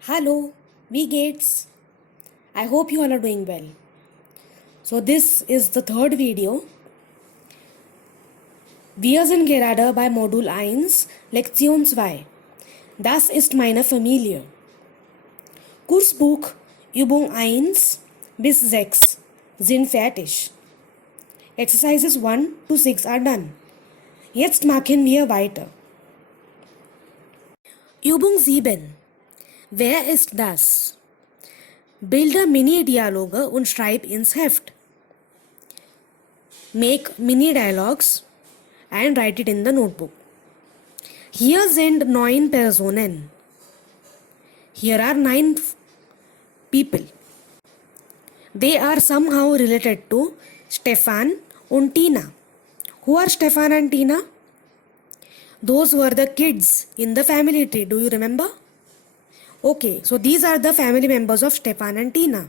Hello, V Gates. I hope you all are doing well. So, this is the third Video. Wir sind gerade bei Modul 1, Lektion 2. Das ist meine Familie. Kursbuch Übung 1 bis 6 sind fertig. Exercises 1 to 6 are done. Jetzt machen wir weiter. Übung 7. Wer ist das? Bilde Mini-Dialoge und schreib ins Heft. Make Mini-Dialogues and write it in the notebook. Hier sind 9 Personen. Here are 9 people. They are somehow related to Stefan and Tina. Who are Stefan and Tina? Those were the kids in the family tree. Do you remember? Okay, so these are the family members of Stefan and Tina.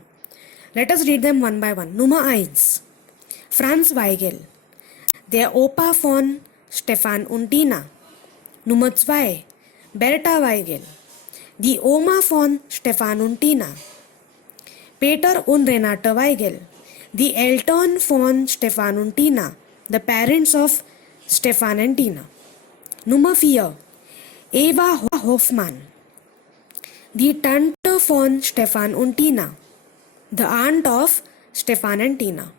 Let us read them one by one. Nummer 1. Franz Weigel. Der Opa von Stefan und Tina. Nummer 2. Berta Weigel. Die Oma von Stefan und Tina. Peter und Renate Weigel. Die Eltern von Stefan und Tina. The parents of Stefan and Tina. Nummer 4. Eva Hoffmann. Die Tante von Stefan und Tina. The aunt of Stefan and Tina.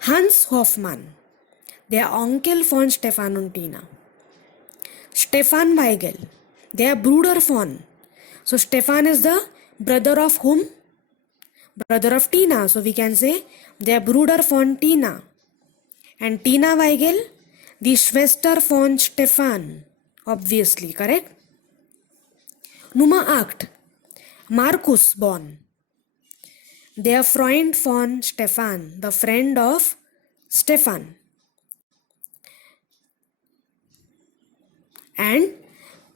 Hans Hoffmann. Der Onkel von Stefan und Tina. Stefan Weigel. Der Bruder von. So Stefan is the brother of whom? Brother of Tina. So we can say der Bruder von Tina. And Tina Weigel, die Schwester von Stefan. Obviously, correct? Nummer 8. Markus Born. Der Freund von Stefan. The friend of Stefan. And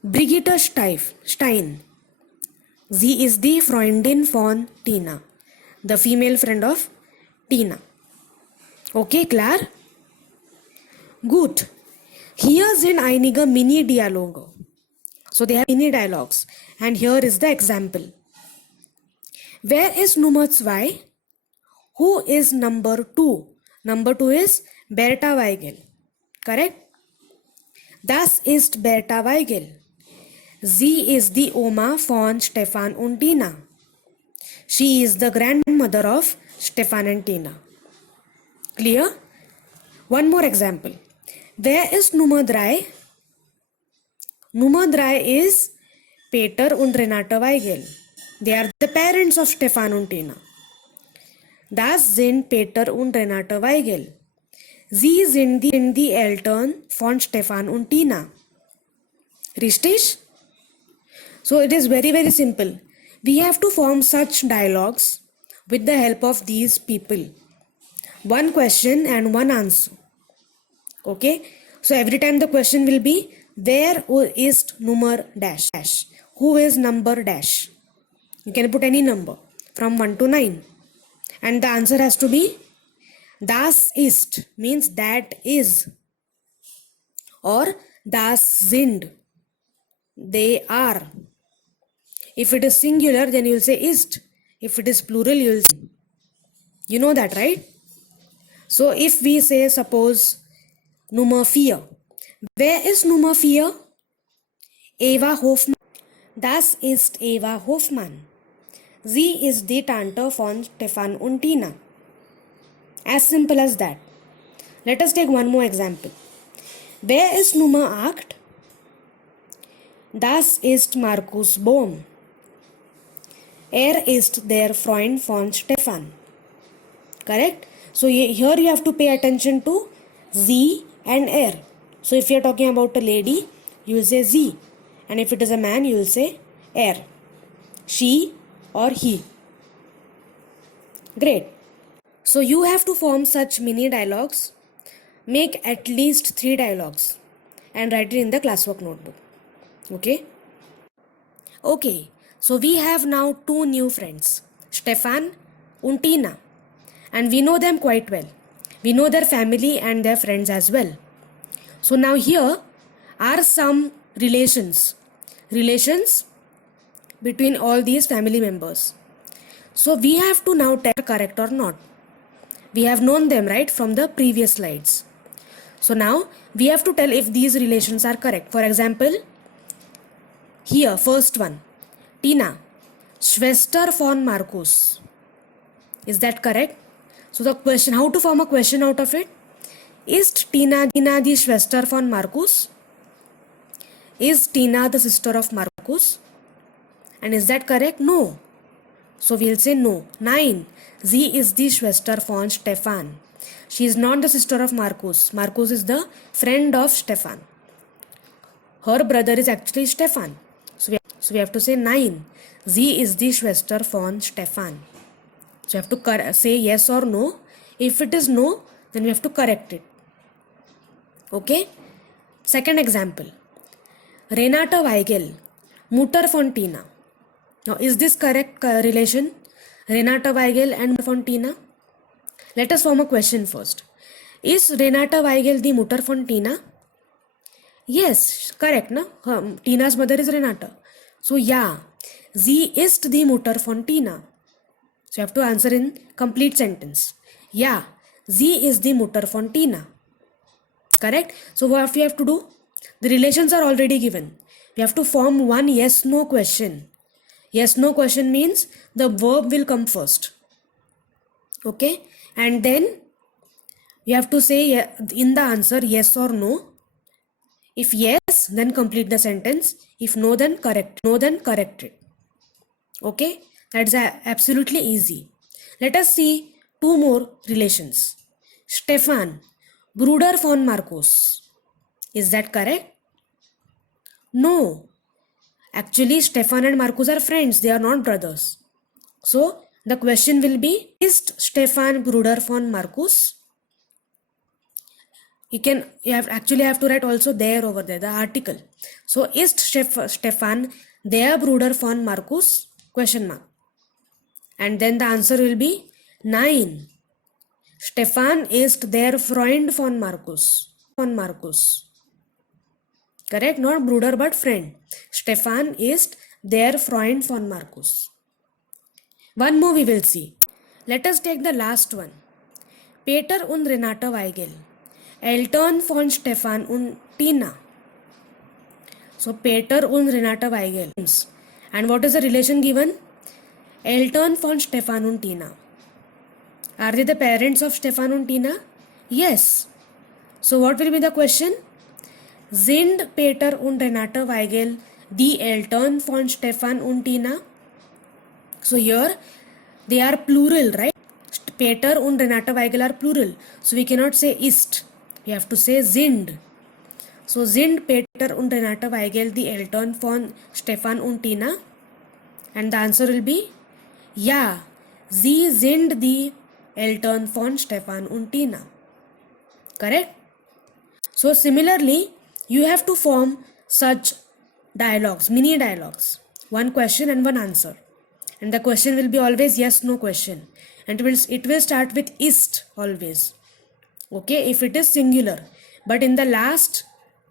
Brigitte Stein. Sie ist die Freundin von Tina. The female friend of Tina. Okay, klar? Gut. Hier sind einige Mini-Dialoge. So they have Mini-Dialogues. And here is the example. Wer ist Nummer 2? Who is number 2? Number 2 is Berta Weigel. Correct? Das ist Berta Weigel. Sie ist die Oma von Stefan und Tina. She is the grandmother of Stefan and Tina. Clear? One more example. Wer ist Nummer 3? Nummer 3 is Peter und Renate Weigel. They are the parents of Stefan und Tina. Das sind Peter und Renate Weigel. Sie sind die Eltern von Stefan und Tina. Richtig? So it is very simple. We have to form such dialogues with the help of these people. One question and one answer. Okay? So every time the question will be, where is Nummer dash? Who is number dash? You can put any number from 1 to 9. And the answer has to be das ist, means that is, or das sind, they are. If it is singular, then you will say ist. If it is plural, you will say. You know that, right? So if we say, suppose, Nummer 4. Wer ist Nummer 4? Eva Hoffmann. Das ist Eva Hoffmann. Sie ist die Tante von Stefan und Tina. As simple as that. Let us take one more example. Wer ist Nummer 8? Das ist Markus Bohm. Ist der Freund von Stefan. Correct? So here you have to pay attention to sie and So if you are talking about a lady, you will say sie. And if it is a man, you will say she or he. Great. So you have to form such mini dialogues. Make at least 3 dialogues and write it in the classwork notebook. Okay? Okay. So we have now 2 new friends, Stefan and Tina. And we know them quite well. We know their family and their friends as well. So now here are some relations. Relations between all these family members. So we have to now tell correct or not. We have known them, right, from the previous slides. So now we have to tell if these relations are correct. For example, here first one, Tina, Schwester von Markus. Is that correct? So the question, how to form a question out of it? Ist Tina die Schwester von Markus? Is Tina the sister of Markus? And is that correct? No. So we'll say no. 9. Sie ist die Schwester von Stefan. She is not the sister of Markus. Markus is the friend of Stefan. Her brother is actually Stefan. So we have to say 9. Sie ist die Schwester von Stefan. So you have to say yes or no. If it is no, then we have to correct it. Okay? Second example. Renate Weigel, Mutter von Tina. Now, is this correct relation? Renate Weigel and Mutter von Tina? Let us form a question first. Is Renate Weigel the Mutter von Tina? Yes, correct, no? Tina's mother is Renate. So, yeah, sie ist die Mutter von Tina. So, you have to answer in complete sentence. Yeah, sie ist die Mutter von Tina. Correct? So, what we have to do? The relations are already given. We have to form one yes-no question. Yes-no question means the verb will come first. Okay? And then you have to say in the answer yes or no. If yes, then complete the sentence. If no, then correct. No, then correct it. Okay? That's absolutely easy. Let us see two more relations. Stefan, Bruder von Markus. Is that correct? No. Actually, Stefan and Markus are friends. They are not brothers. So, the question will be, is Stefan Bruder von Markus? You have to write also there over there, the article. So, is Stefan their Bruder von Markus? Question mark. And then the answer will be 9. Stefan ist der Freund von Markus. Correct? Not Bruder but friend. Stefan ist der Freund von Markus. One more we will see. Let us take the last one. Peter und Renate Weigel. Eltern von Stefan und Tina. So Peter und Renate Weigel. And what is the relation given? Eltern von Stefan und Tina. Are they the parents of Stefan und Tina? Yes. So what will be the question? Sind Peter und Renate Weigel die Eltern von Stefan und Tina? So here they are plural, right? Peter und Renate Weigel are plural. So we cannot say ist. We have to say sind. So sind Peter und Renate Weigel die Eltern von Stefan und Tina? And the answer will be ja. Sie sind die Eltern von Stefan und Tina. Correct? So similarly, you have to form such dialogues, mini dialogues. One question and one answer. And the question will be always yes, no question. And it will start with ist always. Okay, if it is singular. But in the last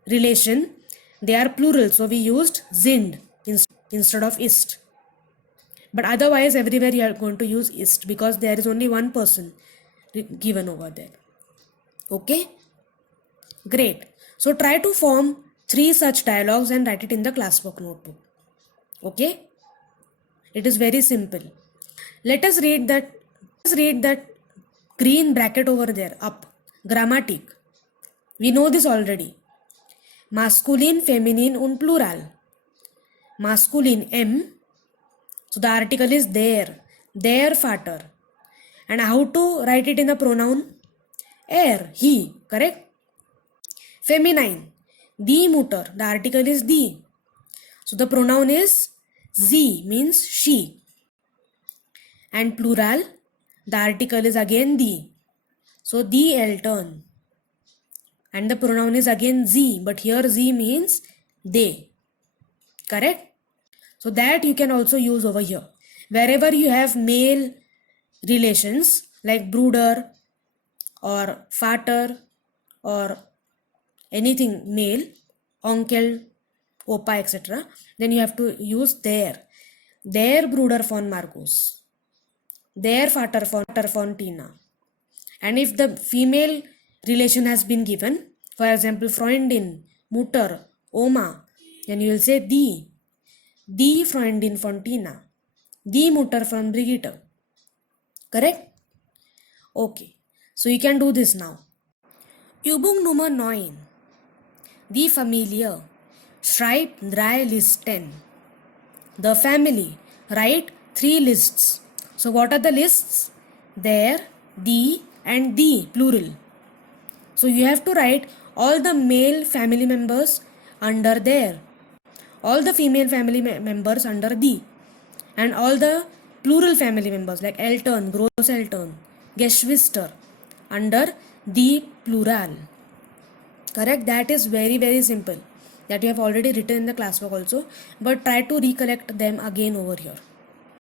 relation, they are plural. So we used sind instead of ist. But otherwise, everywhere you are going to use ist because there is only one person given over there. Okay? Great. So try to form 3 such dialogues and write it in the classwork notebook. Okay? It is very simple. Let us read that green bracket over there up. Grammatik. We know this already. Masculine, feminine und plural. Masculine M. So the article is there Vater. And how to write it in the pronoun? He. Correct? Feminine. Die Mutter. The article is die. So the pronoun is sie, means she. And plural, the article is again die. So die Eltern. And the pronoun is again sie, but here sie means they. Correct? So that you can also use over here. Wherever you have male relations like Bruder or Vater or anything male, uncle, opa, etc., then you have to use there. Der Bruder von Markus, der Vater von Tina. And if the female relation has been given, for example, Freundin, Mutter, Oma, then you will say die Freundin von Tina, die Mutter von Brigitte. Correct? Okay. So you can do this now. Übung Nummer 9. Die Familie. Schreib 3 Listen. The family. Write 3 lists. So what are the lists? Der, die and die, plural. So you have to write all the male family members under there, all the female family members under die, and all the plural family members like Eltern, Großeltern, Geschwister under the plural. Correct? That is very, very simple. That you have already written in the classwork also, but try to recollect them again over here.